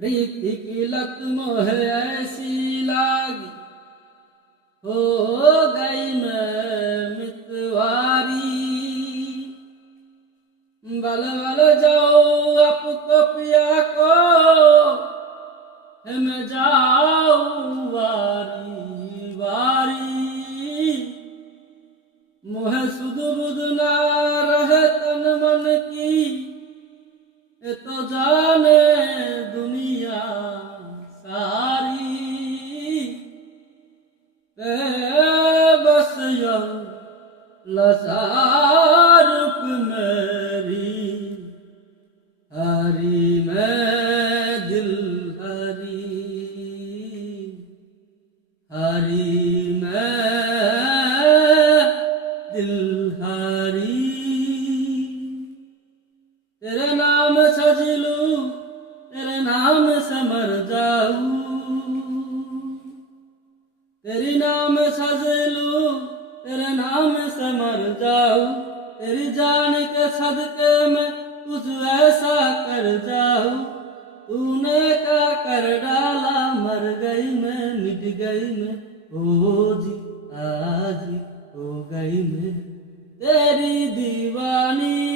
प्रीति की लत मोह ऐसी लागी, हो गई मैं मितवारी। बल बल जाओ आपको पिया को, मैं जाऊँ वारी वारी। मोह सुध बुध ना रहे तन मन की, ये तो जाने दुनिया सारी। बस यो लसारुक मेरी, हरी मैं दिल हरी, हरी मैं दिल हरी। तेरे नाम सज लूं, तेरे नाम से मर जाऊं, तेरी नाम सज लूं, तेरे नाम से मर जाऊं। तेरी जान के सदके में कुछ ऐसा कर जाऊं, तूने क्या कर डाला। मर गई मैं, मिट गई मैं, ओ जी आज हो गई मैं तेरी दीवानी।